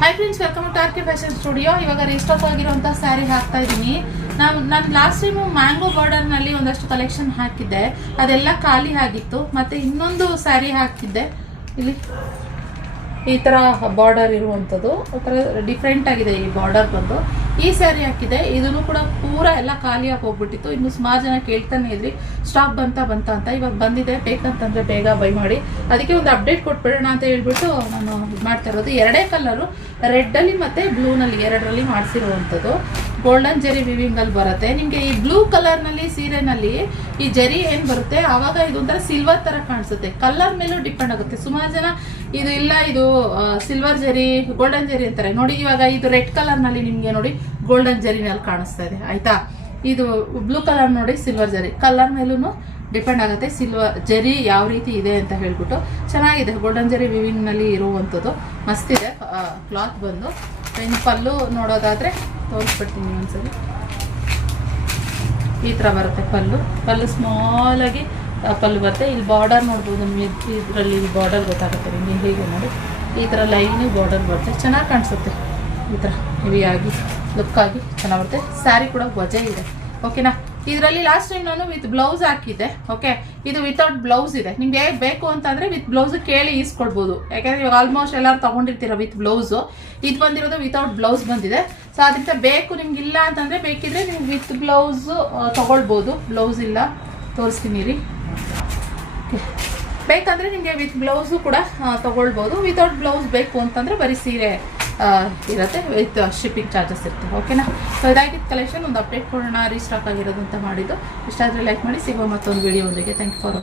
Hi friends, welcome to RK fashion studio. ಇವಾಗ restock ಆಗಿರುವಂಥ ಸ್ಯಾರಿ ಹಾಕ್ತಾ ಇದ್ದೀನಿ. ನಾನು ಲಾಸ್ಟ್ ಟೈಮು ಮ್ಯಾಂಗೋ ಬಾರ್ಡರ್ನಲ್ಲಿ ಒಂದಷ್ಟು ಕಲೆಕ್ಷನ್ ಹಾಕಿದ್ದೆ, ಅದೆಲ್ಲ ಖಾಲಿ ಆಗಿತ್ತು. ಮತ್ತು ಇನ್ನೊಂದು ಸ್ಯಾರಿ ಹಾಕಿದ್ದೆ, ಇಲ್ಲಿ ಈ ಥರ ಬಾರ್ಡರ್ ಇರುವಂಥದ್ದು, ಆ ಥರ ಡಿಫ್ರೆಂಟ್ ಆಗಿದೆ ಈ ಬಾರ್ಡರ್ ಬಂದು. ಈ ಸ್ಯಾರಿ ಹಾಕಿದೆ, ಇದನ್ನು ಕೂಡ ಪೂರ ಎಲ್ಲ ಖಾಲಿಯಾಗಿ ಹೋಗ್ಬಿಟ್ಟಿತ್ತು. ಇನ್ನು ಸುಮಾರು ಜನ ಕೇಳ್ತಾನೆ ಇದ್ರಿ ಸ್ಟಾಕ್ ಬಂತ ಅಂತ. ಇವಾಗ ಬಂದಿದೆ, ಬೇಕಂತಂದರೆ ಬೇಗ ಬೈ ಮಾಡಿ. ಅದಕ್ಕೆ ಒಂದು ಅಪ್ಡೇಟ್ ಕೊಟ್ಬಿಡೋಣ ಅಂತ ಹೇಳ್ಬಿಟ್ಟು ನಾನು ಇದು ಮಾಡ್ತಾ ಇರೋದು. ಎರಡೇ ಕಲರು, ರೆಡ್ಡಲ್ಲಿ ಮತ್ತು ಬ್ಲೂನಲ್ಲಿ ಎರಡರಲ್ಲಿ ಮಾಡಿಸಿರುವಂಥದ್ದು. ಗೋಲ್ಡನ್ ಜರಿ ವಿವಿಂಗಲ್ಲಿ ಬರುತ್ತೆ ನಿಮಗೆ. ಈ ಬ್ಲೂ ಕಲರ್ನಲ್ಲಿ ಸೀರೆನಲ್ಲಿ ಈ ಜರಿ ಏನು ಬರುತ್ತೆ ಆವಾಗ ಇದೊಂಥರ ಸಿಲ್ವರ್ ಥರ ಕಾಣಿಸುತ್ತೆ. ಕಲರ್ ಮೇಲೂ ಡಿಪೆಂಡ್ ಆಗುತ್ತೆ. ಸುಮಾರು ಜನ ಇದು ಇಲ್ಲ, ಇದು ಸಿಲ್ವರ್ ಜರಿ, ಗೋಲ್ಡನ್ ಜರಿ ಅಂತಾರೆ ನೋಡಿ. ಇವಾಗ ಇದು ರೆಡ್ ಕಲರ್ನಲ್ಲಿ ನಿಮಗೆ ನೋಡಿ ಗೋಲ್ಡನ್ ಜರಿನಲ್ಲಿ ಕಾಣಿಸ್ತಾ ಇದೆ, ಆಯ್ತಾ. ಇದು ಬ್ಲೂ ಕಲರ್ ನೋಡಿ ಸಿಲ್ವರ್ ಜರಿ, ಕಲರ್ ಮೇಲೂ ಡಿಪೆಂಡ್ ಆಗುತ್ತೆ ಸಿಲ್ವರ್ ಜರಿ ಯಾವ ರೀತಿ ಇದೆ ಅಂತ ಹೇಳ್ಬಿಟ್ಟು. ಚೆನ್ನಾಗಿದೆ, ಗೋಲ್ಡನ್ ಜರಿ ವಿವಿಂಗ್ನಲ್ಲಿ ಇರುವಂಥದ್ದು, ಮಸ್ತಿದೆ ಕ್ಲಾತ್ ಬಂದು. ಇನ್ನು ಪಲ್ಲು ನೋಡೋದಾದರೆ ತೋರಿಸ್ಬಿಡ್ತೀನಿ ಒಂದ್ಸರಿ. ಈ ಥರ ಬರುತ್ತೆ ಪಲ್ಲು ಸ್ಮಾಲಾಗಿ ಪಲ್ಲು ಬರುತ್ತೆ. ಇಲ್ಲಿ ಬಾರ್ಡರ್ ನೋಡ್ಬೋದು ನಿಮಗೆ, ಇದರಲ್ಲಿ ಬಾರ್ಡರ್ ಗೊತ್ತಾಗುತ್ತೆ ನಿಮಗೆ. ಹೀಗೆ ನೋಡಿ ಈ ಥರ ಲೈನಿಗೆ ಬಾರ್ಡರ್ ಬರುತ್ತೆ, ಚೆನ್ನಾಗಿ ಕಾಣಿಸುತ್ತೆ. ಈ ಥರ ಹೆವಿಯಾಗಿ ಲುಕ್ಕಾಗಿ ಚೆನ್ನಾಗಿ ಬರುತ್ತೆ. ಸ್ಯಾರಿ ಕೂಡ ವಜೆ ಇದೆ, ಓಕೆನಾ. ಇದರಲ್ಲಿ ಲಾಸ್ಟ್ ಟೈಮ್ ನಾನು ವಿತ್ ಬ್ಲೌಸ್ ಹಾಕಿದ್ದೆ, ಓಕೆ. ಇದು ವಿತೌಟ್ ಬ್ಲೌಸ್ ಇದೆ. ನಿಮ್ಗೆ ಹೇಗೆ ಬೇಕು ಅಂತಂದರೆ ವಿತ್ ಬ್ಲೌಸ್ ಕೇಳಿ ಈಸ್ಕೊಡ್ಬೋದು. ಯಾಕೆಂದರೆ ಇವಾಗ ಆಲ್ಮೋಸ್ಟ್ ಎಲ್ಲರೂ ತೊಗೊಂಡಿರ್ತೀರ ವಿತ್ ಬ್ಲೌಸು. ಇದು ಬಂದಿರೋದು ವಿತೌಟ್ ಬ್ಲೌಸ್ ಬಂದಿದೆ. ಸೊ ಅದರಿಂದ ಬೇಕು ನಿಮ್ಗೆ, ಇಲ್ಲ ಅಂತಂದರೆ ಬೇಕಿದ್ರೆ ನೀವು ವಿತ್ ಬ್ಲೌಸು ತೊಗೊಳ್ಬೋದು. ಬ್ಲೌಸ್ ಇಲ್ಲ, ತೋರಿಸ್ತೀನಿ ರೀ. ಓಕೆ, ಬೇಕಂದರೆ ನಿಮಗೆ ವಿತ್ ಬ್ಲೌಸು ಕೂಡ ತೊಗೊಳ್ಬೋದು. ವಿತೌಟ್ ಬ್ಲೌಸ್ ಬೇಕು ಅಂತಂದರೆ ಬರೀ ಸೀರೆ ಇರುತ್ತೆ, ವಿತ್ ಶಿಪ್ಪಿಂಗ್ ಚಾರ್ಜಸ್ ಇರುತ್ತೆ, ಓಕೆನಾ. ಸೊ ಇದಾಗಿತ್ತು ಕಲೆಕ್ಷನ್. ಒಂದು ಅಪ್ಡೇಟ್ ಕೊಡೋಣ, ರೀಸ್ಟಾಕ್ ಆಗಿರೋದು ಅಂತ ಮಾಡಿದ್ದು. ಇಷ್ಟ ಆದರೆ ಲೈಕ್ ಮಾಡಿ. ಸಿಗುವ ಮತ್ತೊಂದು ವಿಡಿಯೋ ಒಂದಿಗೆ. Thank you for